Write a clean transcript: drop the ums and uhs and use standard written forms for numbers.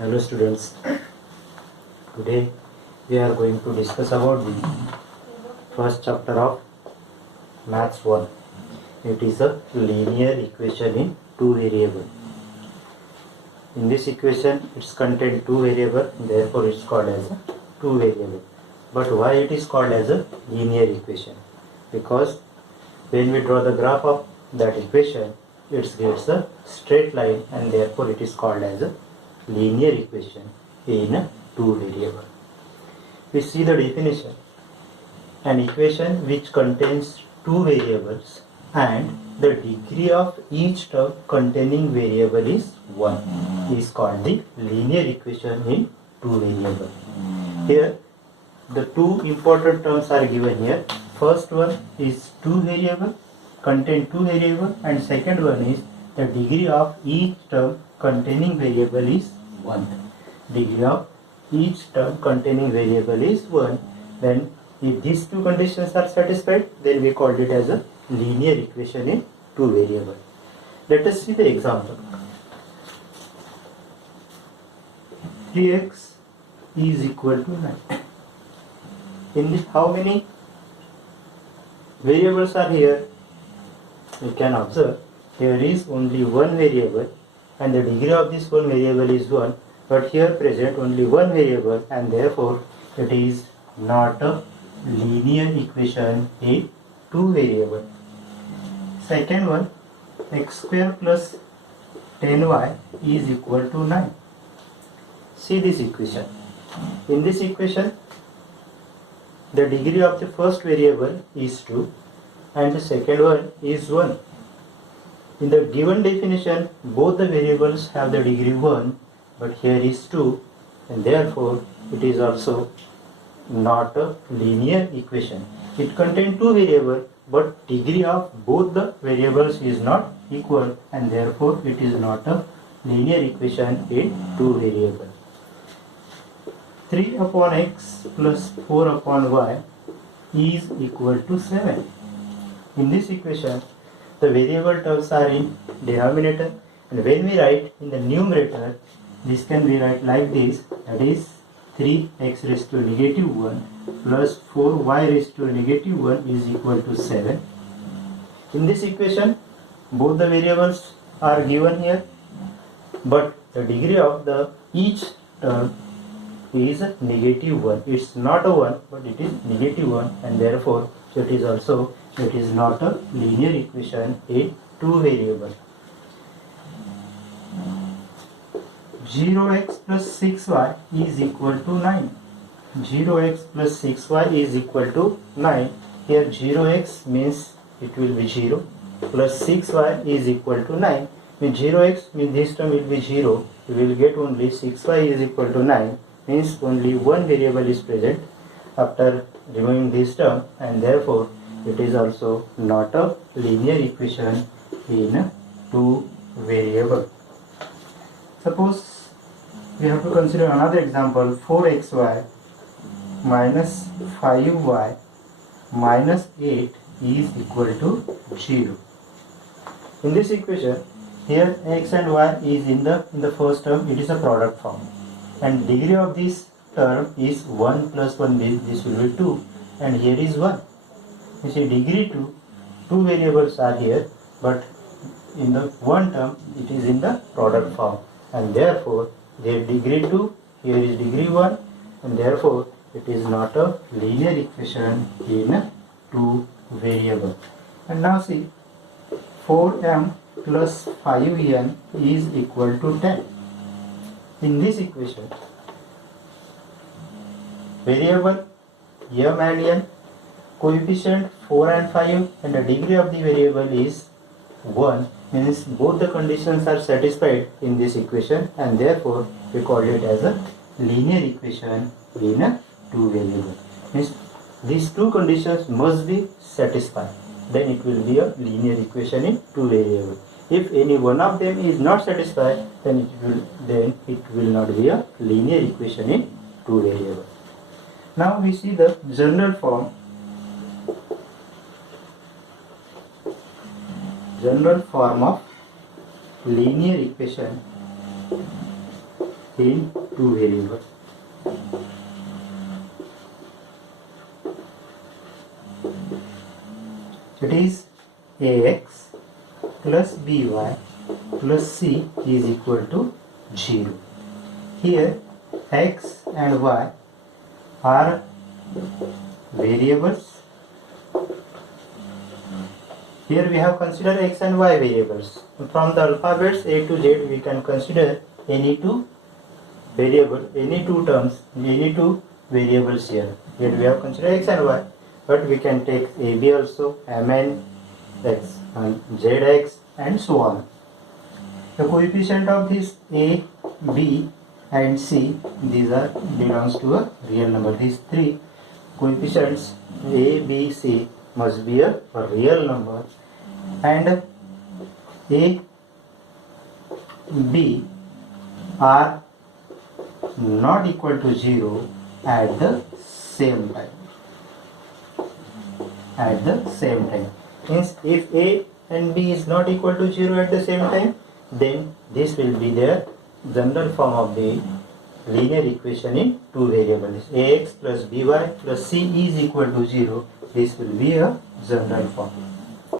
Hello students, today we are going to discuss about the first chapter of Maths 1. It is a linear equation in two variable. In this equation it's contained two variable, therefore it's called as a two variable. But why it is called as a linear equation? Because when we draw the graph of that equation, it gets a straight line and therefore it is called as a linear equation in a two variable. We see the definition. An equation which contains two variables and the degree of each term containing variable is 1 is called the linear equation in two variable. Here the two important terms are given here. First one is two variable, contain two variable, and second one is the degree of each term containing variable is 1. Degree of each term containing variable is 1. Then if these two conditions are satisfied, then we call it as a linear equation in two variable. Let us see the example. 3x is equal to 9. In this, how many variables are here? We can observe here is only one variable and the degree of this one variable is 1, but here present only one variable and therefore it is not a linear equation in two variable. Second one, x square plus 10y is equal to 9. See this equation. In this equation the degree of the first variable is 2 and the second one is 1. In the given definition, both the variables have the degree 1, but here is 2 and therefore it is also not a linear equation. It contains two variables, but degree of both the variables is not equal and therefore it is not a linear equation in two variables. 3 upon x plus 4 upon y is equal to 7. In this equation, the variable terms are in denominator, and when we write in the numerator, this can be write like this, that is 3x raised to negative 1 plus 4y raised to negative 1 is equal to 7. In this equation, both the variables are given here, but the degree of the each term is negative 1. It's not a 1, but it is negative 1 and therefore it is not a linear equation in two variable. 0x plus 6y is equal to 9. 0x plus 6y is equal to 9. Here 0x means it will be 0 plus 6y is equal to 9. Means 0x means this term will be 0. We will get only 6y is equal to 9. Means only one variable is present after removing this term and therefore it is also not a linear equation in two variable. Suppose we have to consider another example, 4xy minus 5y minus 8 is equal to 0. In this equation, here x and y is in the first term, it is a product form. And degree of this term is 1 plus 1, this will be 2 and here is 1. You see degree 2 variables are here, but in the one term it is in the product form and therefore their degree 2, here is degree 1 and therefore it is not a linear equation in two variable. And now see 4m plus 5n is equal to 10. In this equation, variable m and n, coefficient 4 and 5 and the degree of the variable is 1, means both the conditions are satisfied in this equation and therefore we call it as a linear equation in a two variable. Means these two conditions must be satisfied, then it will be a linear equation in two variable. If any one of them is not satisfied, then it will not be a linear equation in two variable. Now we see the general form. General form of linear equation in two variables. It is ax plus by plus c is equal to 0. Here x and y are variables. Here we have considered x and y variables. From the alphabets A to Z we can consider any two terms, any two variables here. Here we have considered x and y, but we can take AB also, Mn, x and Zx and so on. The coefficient of this A, B and C, these belongs to a real number. These three coefficients A, B, C must be a real number, and A, B are not equal to 0 at the same time. Means if A and B is not equal to 0 at the same time, then this will be the general form of the linear equation in two variables. Ax plus by plus c is equal to 0. This will be a general form.